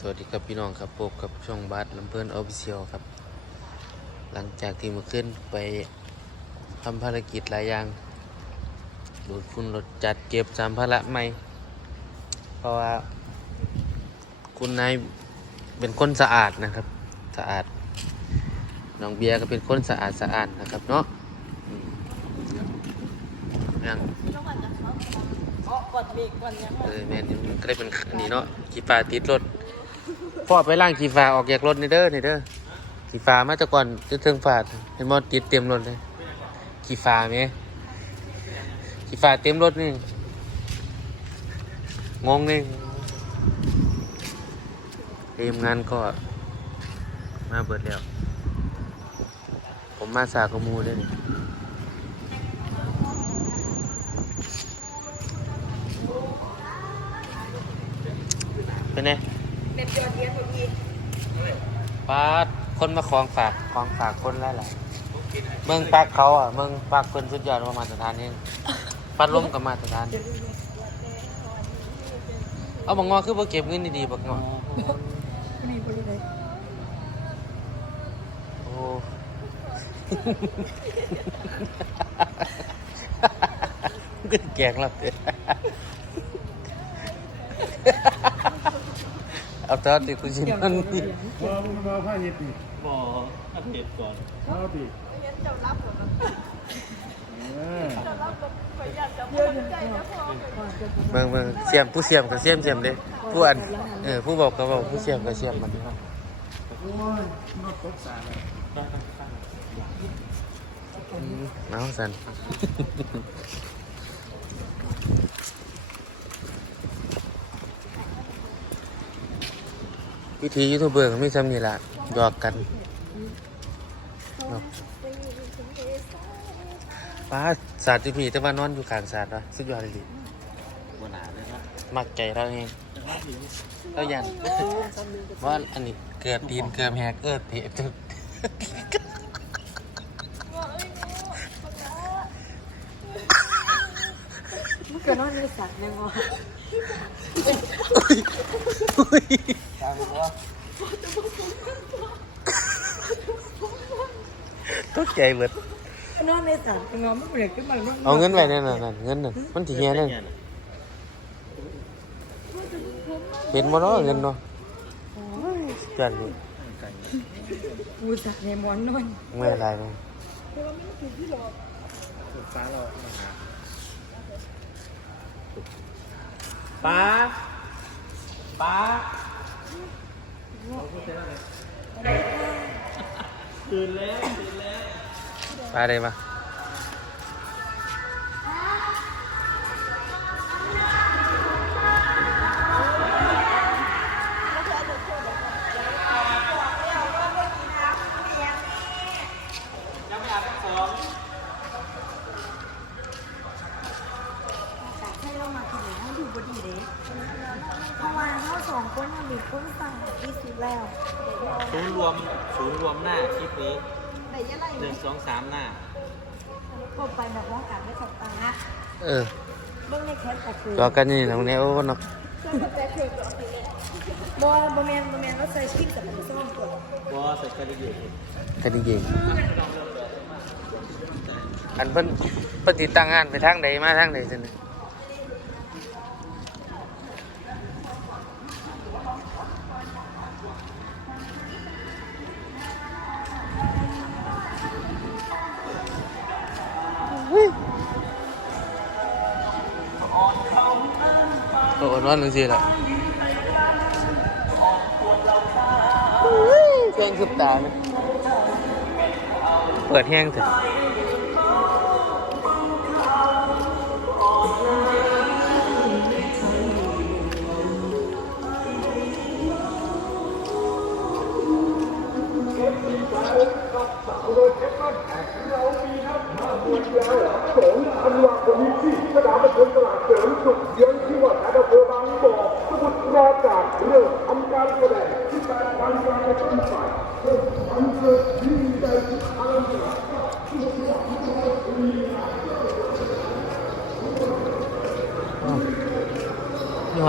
สวัสดีครับพี่น้องครับพบกับช่องบาสลำเพลินออฟฟิเชียลครับ หลังจากที่เมื่อคืนไปทำภารกิจหลายอย่าง ดูดฝุ่นรถจัดเก็บสามภาระใหม่ เพราะว่า คุณนายเป็นคนสะอาดนะครับ สะอาด น้องเบียร์ก็เป็นคนสะอาดสะอาดนะครับเนาะอืมยังอ๋อกดเบรกก่อนยังเออแม่นี่มันก็ได้เป็นอันนี้เนาะขี่ฟ้าติดรถ พ่อไปล่างขี่ฟ้าออกจากรถนี่เด้อนี่เด้อขี่ฟ้ามาแต่ก่อนจะถึงฟ้าเห็นมอติดเต็มรถเลยขี่ฟ้าไหมขี่ฟ้าเต็มรถนี่งงนี่เตรียมงานก็ มาเบิดแล้ว ผมมาสากมูเลยนี่เป็นไง เน็ตยอดเยี่ยมพี่ปาดคนมาคลองฝากคลองฝากคนไรหลายเมืองปักเขาอะเมืองปักคนสุดยอดประมาตรฐานเองปัดลมกับมาตรฐาน เอาบังงอคือบ่เก็บเงินดีๆบักงอนี่บริเลยโอ้ ก็แกงรับเด้อ เอาตอนที่คุณชินมันนี่ว่ามึงมาผ้าเห็ดดิบออัปเดตก่อนเอาดิเจ้ารับผมเออเจ้ารับผมไปอยากจะพูดใจนะพ่อเมืองเมืองเสียมผู้เสียมก็เสียมเสียมเด้ผู้อันเออผู้บอกก็บอกผู้เสียมก็เสียมมันนี่ครับโอ้ยมันก็ตกสารเลยน้องสัน วิธียูทูบเบอร์ก็ไม่ซ้ำนี่ละหยอกกันเนาะป้าศาสตร์ที่มีแต่ว่านอนอยู่กลางศาสตร์วะสุดยอดเลยดิบนหนาเลยนะมักใจเราเองเรายันว่าอันนี้เกิดดีนเกิดแหกเอิดเตะจุดมันเกิดนอนในสัตว์ยังวะตกใจเบิดนอนในสัตว์ยังวะ ไม่เปลี่ยนขึ้นมาแล้วเอาเงินไว้นั่นน่ะนั่นเงินนั่นมันถี่เงี้ยนั่นเตว์ในมอนนอนไม่อะไรเนาะตกสารเรามาหาป้าป้าตื่นแล้วตื่นแล้วไปเลยปะ รวมศูนย์รวมหน้าคลิปนี้ไหนยังไงหนึ่งสองสามหน้าก็ไปแบบว่าการไม่ขับตาเออเบื้องในแคสแต่คือรอกันนี่ตรงนี้โอ้เนาะบอบอแมนบอแมนว่าใส่ชิ้นแต่มันซ่อมก่อนบอใส่กระดิ่งกันจริงอันเพิ่นเพิ่นติดตั้งงานไปทางใดมาทางใดจังนี่โอ้ นอนนึงสิละเพลงสุดตาไหมเปิดแห้งเถอะ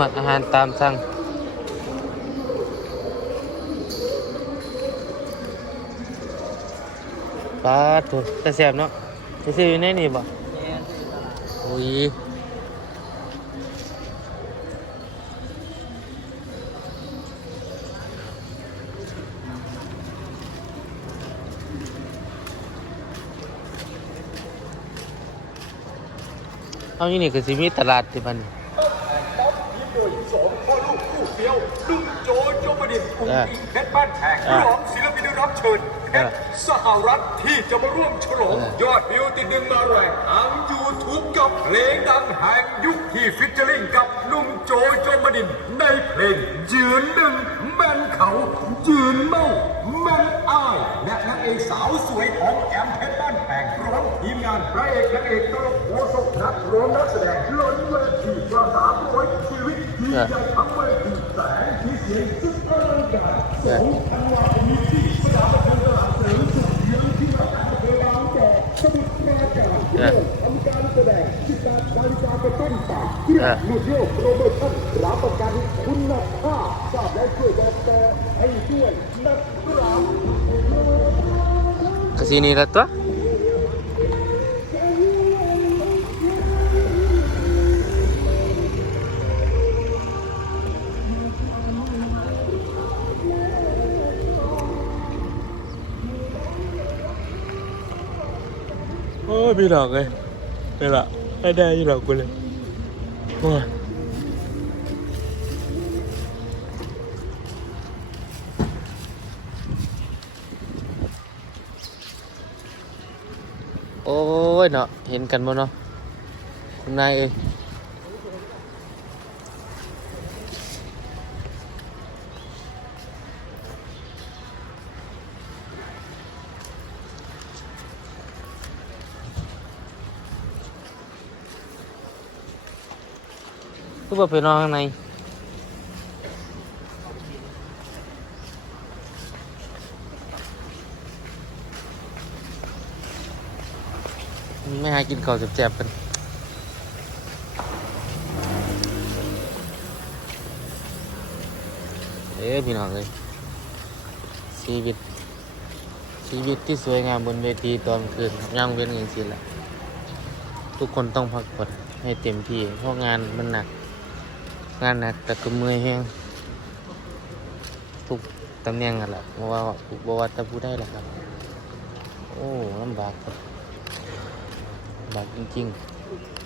หอดอาหารตามสั่งปลาถูกแต่แสบเนาะไปซื้ออยู่ในนี่บ่โอ้ยเอานี่นี่คือสิมีตลาดที่พันนี่ บดินทร์อ่าอิงเพชรบ้านแขกอ่าพร้อมศิลปินรับเชิญเพชรสหรัฐที่จะมาร่วมฉลองอ่ายอดวิวติดดินมาแรงทางยูทูบกับเพลงดังแห่งยุคที่ฟิชเจอริงกับลุงโจโจบดินทร์ในเพลงยืนหนึ่งแม่นเขายืนเมาแม่นอ้ายและนางเอกสาวสวยของแอมเพชรบ้านแพงพร้อมทีมงานพระเอกนางเอกตลกโคศกนักร้องนักแสดงล้นเวทีกว่าสามร้อยชีวิตที่ใหญ่ทั้งเวทีแสงที่เสียง สุดอลังการสองธันวาคมนี้ที่สยามบันเทิงตลาดเสริมสุขเยื้องที่ราชการอำเภอบางกอกสมุทรปราการเริ่มทำการแสดง18นาฬิกาเป็นต้นไปเพื่อหยุดโยกโปรโมชั่นรับประกันคุณภาพทราบแล้วช่วยบอกต่อให้ด้วยนะครับก็สินี่ล พี่หลอกเลยนี่ละไม่ได้พี่หลอกกูเลยโอ้ยโอ้ยเนาะเห็นกันบ่เนาะคุณนายเอ้ย คือว่าไปนอนข้างในไม่หากินข้าวแจ็บๆกันเอ้ยพี่น้องเลยชีวิต ชีวิตที่สวยงามบนเวทีตอนคืนย่างเว้นอย่างสิแหละทุกคนต้องพักผ่อนให้เต็มที่เพราะงานมันหนัก งานหนักแต่ก็เมื่อยแห้งทุกตำแหน่งกันแหละเพราะว่าบว่าจะพูได้แหละครับ โอ้ลำบากครับลำบากจริง ๆ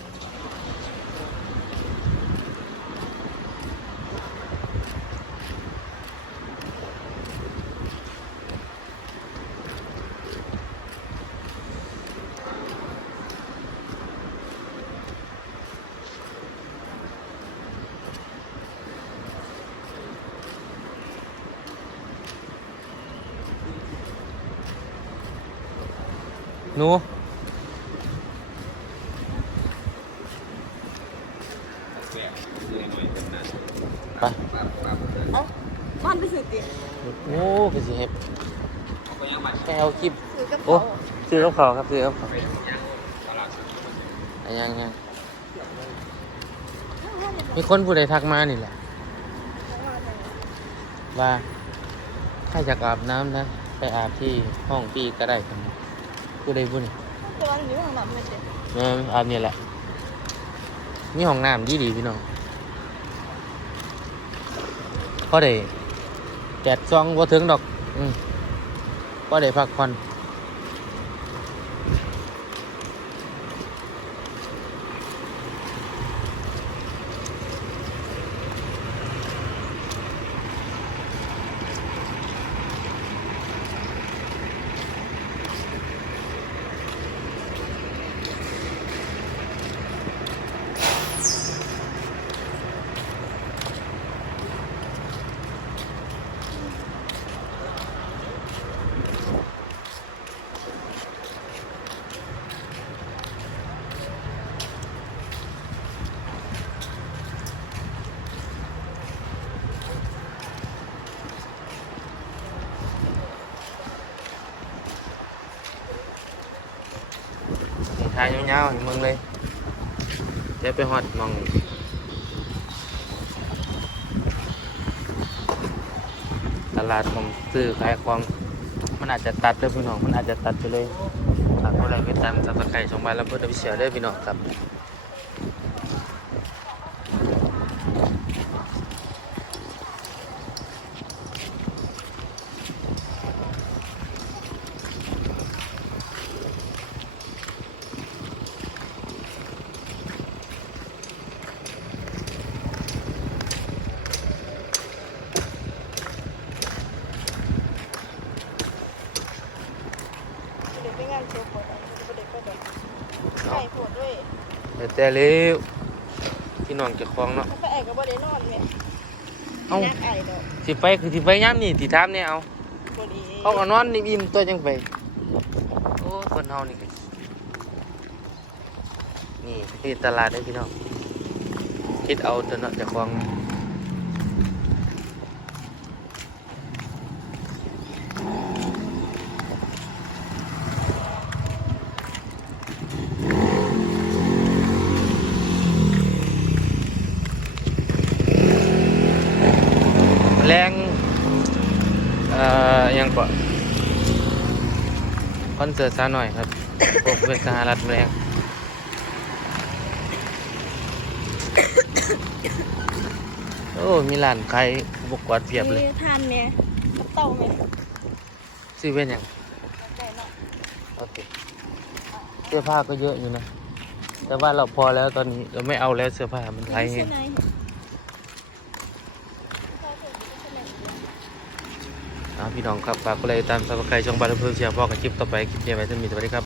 นูไปเอ้าบ้านไปสืบดิโอ้คือสิเฮ็ดก็ยังมาแค่เอาคลิปสืบกับโอ้เขาซื้อกับเขาวครับซื้อกับเขาวอะยังยังมีคนผู้ใดทักมานี่แหละว่าถ้าอยากอาบน้ำนะ ไปอาบที่ห้องพี่ก็ได้ครับ ผู้ใดผู้นี่ตัวนี้อยู่ข้างหลังเลยเจ๊แม่อาบนี่แหละนี่ห้องน้ำดีดีๆพี่น้องพอได้แกดซองบ่ถึงดอก อืมพอได้พักผ่อนายยาวๆให้มึงเลยจะไปหอดมองตลาดผมซื้อขายของมันอาจจะตัดเด้พี่น้อง มันอาจจะตัดไปเลยฝากกดไลค์กดติดตามจับสไครต์ช่องบ้านลำเพิ่นอจะไปเสียได้พี่น้องครับ เด็กไปงานโชว์ปวดอะเด็กไปแบบไก่ปวดด้วย แต่แต่เร็วพี่น้องเจะคลองเนาะถ้าไปแอบก็บ่ได้นอนแม่เอ้า นักไอ้ดอกสิไปคือสิไปย่ำนี่ที่ถามเนี่ยเอาบ่ดีเขาก็นอนนิ่มๆตัวจังไป โอ้คนเฮานี่ก็นี่ที่ตลาดได้อพี่น้องคิดเอาตัวเนาะเจะคลอง แรงเอ่อยังก่อนคอนเสิร์ตซาหน่อยครับพวกเป็นสหรัฐแรงโอ้มีร้านขายอุปกรณ์เพียบเลยมีทานเนี่ยกับเต่าไหมซื้อเป็นหยังไก่เนาะโอเคเสื้อผ้าก็เยอะอยู่นะ แต่ว่าเราพอแล้วตอนนี้เราไม่เอาแล้วเสื้อผ้ามันไทยมีเอง เสื้อใน อ่า พี่น้องครับฝากกดไลค์ตามสมัครใครช่องบาร์เพื่อเชียร์พ่อกับคลิปต่อไปคลิปเดียวไปท่านมีสวัสดีครับ